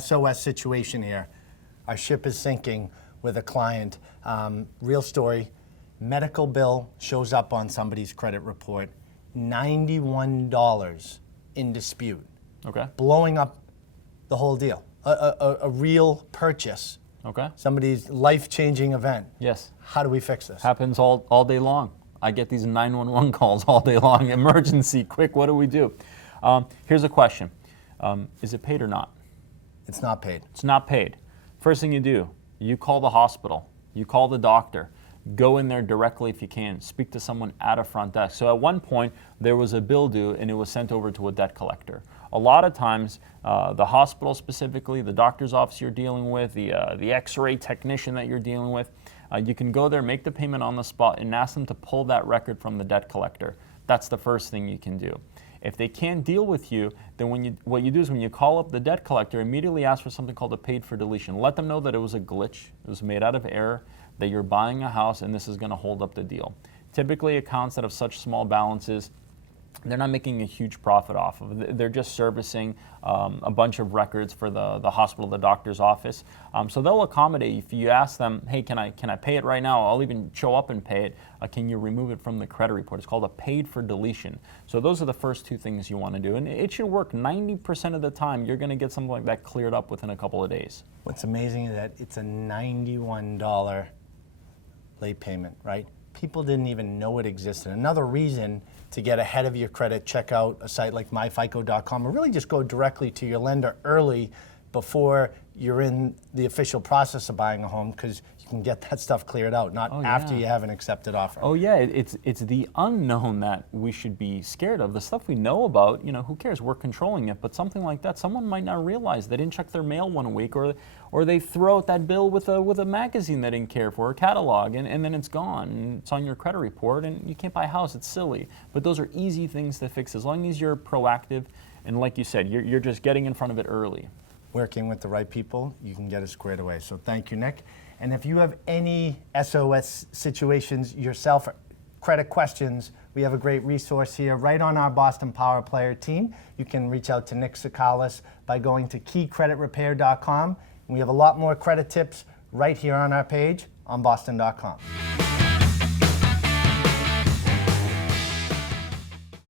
SOS situation here. Our ship is sinking with a client. Real story, medical bill shows up on somebody's credit report, $91 in dispute. Okay. Blowing up the whole deal. A real purchase. Okay. Somebody's life-changing event. Yes. How do we fix this? Happens all day long. I get these 911 calls all day long. Emergency, quick, what do we do? Here's a question. Is it paid or not? It's not paid. It's not paid. First thing you do, you call the hospital. You call the doctor. Go in there directly if you can. Speak to someone at a front desk. So at one point, there was a bill due and it was sent over to a debt collector. A lot of times, the hospital specifically, the doctor's office you're dealing with, the x-ray technician that you're dealing with, you can go there, make the payment on the spot, and ask them to pull that record from the debt collector. That's the first thing you can do. If they can't deal with you, then what you do is when you call up the debt collector, immediately ask for something called a paid for deletion. Let them know that it was a glitch, it was made out of error, that you're buying a house and this is going to hold up the deal. Typically, accounts that have such small balances, they're not making a huge profit off of it. They're just servicing a bunch of records for the hospital, the doctor's office. So they'll accommodate. If you ask them, hey, can I pay it right now? I'll even show up and pay it. Can you remove it from the credit report? It's called a paid for deletion. So those are the first two things you want to do. And it should work 90% of the time. You're going to get something like that cleared up within a couple of days. What's amazing is that it's a $91 late payment, right? People didn't even know it existed. Another reason to get ahead of your credit, check out a site like myfico.com, or really just go directly to your lender early before you're in the official process of buying a home, because you can get that stuff cleared out, not after you have an accepted offer. Oh yeah, it's the unknown that we should be scared of. The stuff we know about, who cares? We're controlling it. But something like that, someone might not realize they didn't check their mail one week, or they throw out that bill with a magazine they didn't care for, a catalog, and then it's gone. And it's on your credit report, and you can't buy a house. It's silly. But those are easy things to fix as long as you're proactive, and like you said, you're just getting in front of it early. Working with the right people, you can get it squared away. So thank you, Nick. And if you have any SOS situations yourself, or credit questions, we have a great resource here right on our Boston Power Player team. You can reach out to Nik Tsoukalis by going to keycreditrepair.com. We have a lot more credit tips right here on our page on boston.com.